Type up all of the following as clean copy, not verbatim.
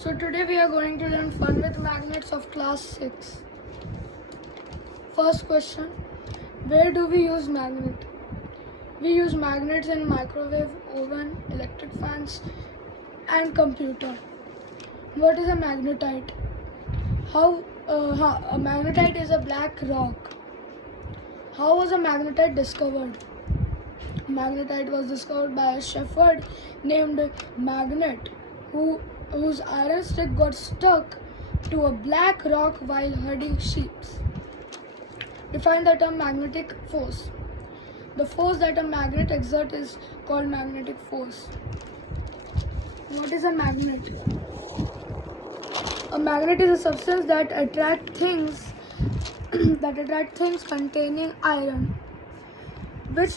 So today we are going to learn fun with magnets of class 6. First question, where do we use magnet? We use magnets in microwave, oven, electric fans and computer. What is a magnetite? A magnetite is a black rock. How was a magnetite discovered? Magnetite was discovered by a shepherd named Magnet whose iron stick got stuck to a black rock while herding sheep. Define the term magnetic force. The force that a magnet exerts is called magnetic force. What is a magnet? A magnet is a substance that attracts things containing iron. Which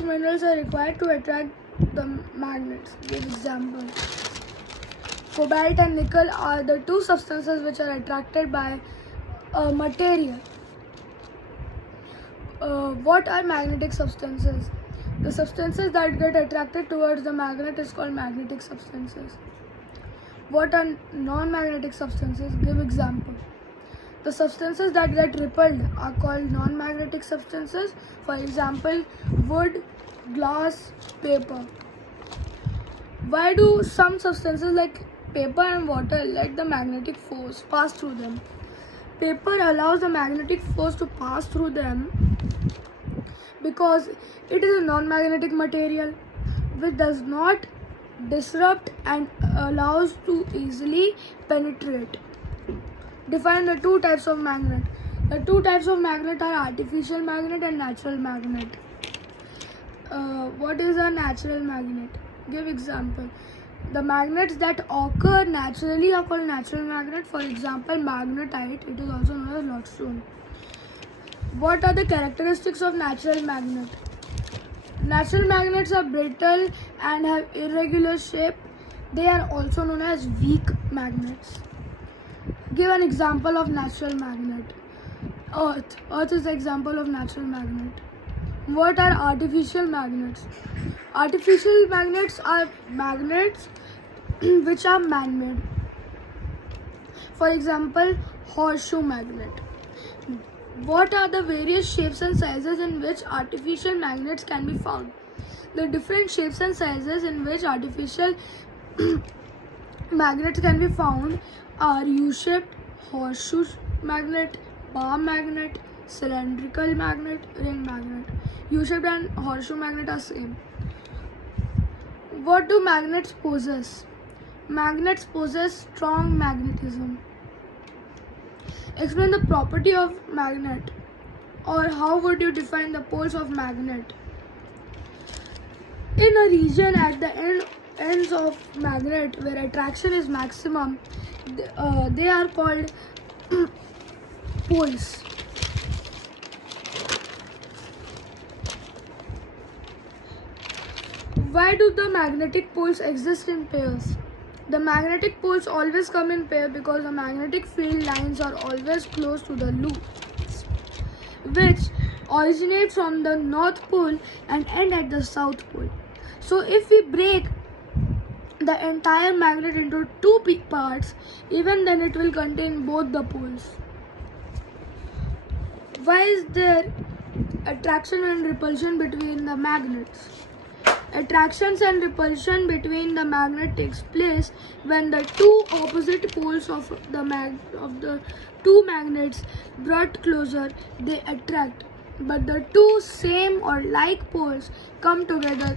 minerals are required to attract the magnets? Give example. Cobalt and nickel are the two substances which are attracted by a material. What are magnetic substances? The substances that get attracted towards the magnet is called magnetic substances. What are non-magnetic substances? Give example. The substances that get repelled are called non-magnetic substances. For example, wood, glass, paper. Why do some substances like paper and water let the magnetic force pass through them? Paper allows the magnetic force to pass through them because it is a non-magnetic material which does not disrupt and allows to easily penetrate. Define the two types of magnet. The two types of magnet are artificial magnet and natural magnet. What is a natural magnet? Give example. The magnets that occur naturally are called natural magnet. For example, magnetite. It is also known as lodestone. What are the characteristics of natural magnet? Natural magnets are brittle and have irregular shape. They are also known as weak magnets. Give an example of natural magnet. Earth. Earth is the example of natural magnet. What are artificial magnets? Artificial magnets are magnets which are man-made. For example, horseshoe magnet. What are the various shapes and sizes in which artificial magnets can be found? The different shapes and sizes in which artificial magnets can be found are U-shaped, horseshoe magnet, bar magnet, cylindrical magnet, ring magnet. U-shaped and horseshoe magnet are same. What do magnets possess? Magnets possess strong magnetism. Explain the property of magnet, or how would you define the poles of magnet? In a region at the ends of magnet where attraction is maximum, they are called poles. Why do the magnetic poles exist in pairs? The magnetic poles always come in pair because the magnetic field lines are always close to the loops, which originate from the North Pole and end at the South Pole. So if we break the entire magnet into two parts, even then it will contain both the poles. Why is there attraction and repulsion between the magnets? Attractions and repulsion between the magnet takes place when the two opposite poles of the two magnets brought closer, they attract. But the two same or like poles come together,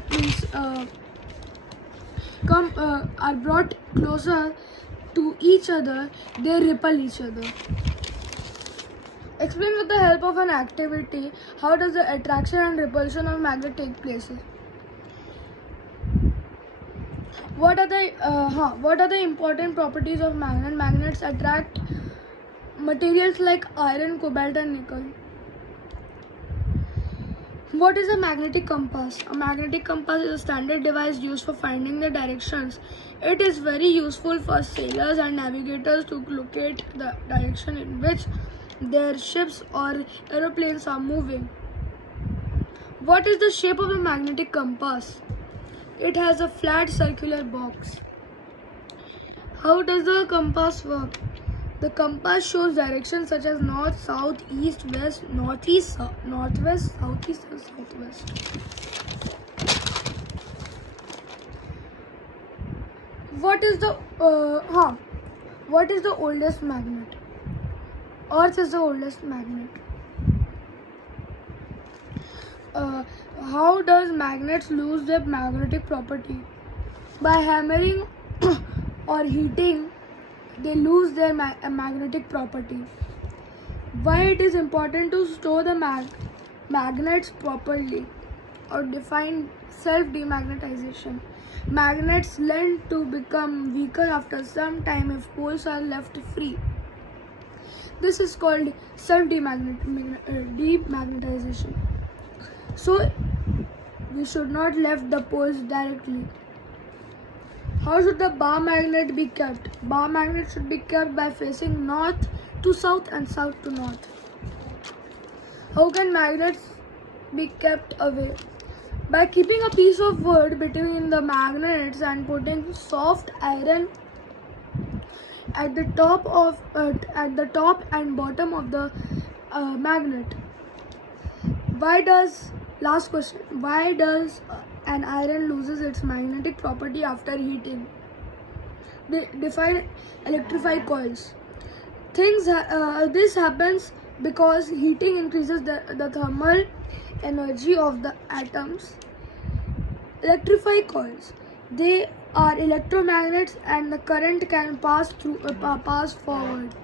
are brought closer to each other, they repel each other. Explain with the help of an activity how does the attraction and repulsion of magnet take place. What are the important properties of magnet? Magnets attract materials like iron, cobalt and nickel. What is a magnetic compass? A magnetic compass is a standard device used for finding the directions. It is very useful for sailors and navigators to locate the direction in which their ships or aeroplanes are moving. What is the shape of a magnetic compass? It has a flat circular box. How does the compass work? The compass shows directions such as north, south, east, west, northeast, northwest, southeast, and southwest. What is the oldest magnet? Earth is the oldest magnet. How does magnets lose their magnetic property? By hammering or heating, they lose their magnetic property. Why it is important to store the magnets properly, or define self-demagnetization. Magnets learn to become weaker after some time if poles are left free. This is called self-demagnetization. So we should not left the poles directly. How should the bar magnet be kept? Bar magnet should be kept by facing north to south and south to north. How can magnets be kept away? By keeping a piece of wood between the magnets and putting soft iron at the top and bottom of the magnet. Why does an iron loses its magnetic property after heating? Define electrified coils. This happens because heating increases the thermal energy of the atoms. Electrified coils. They are electromagnets and the current can pass forward.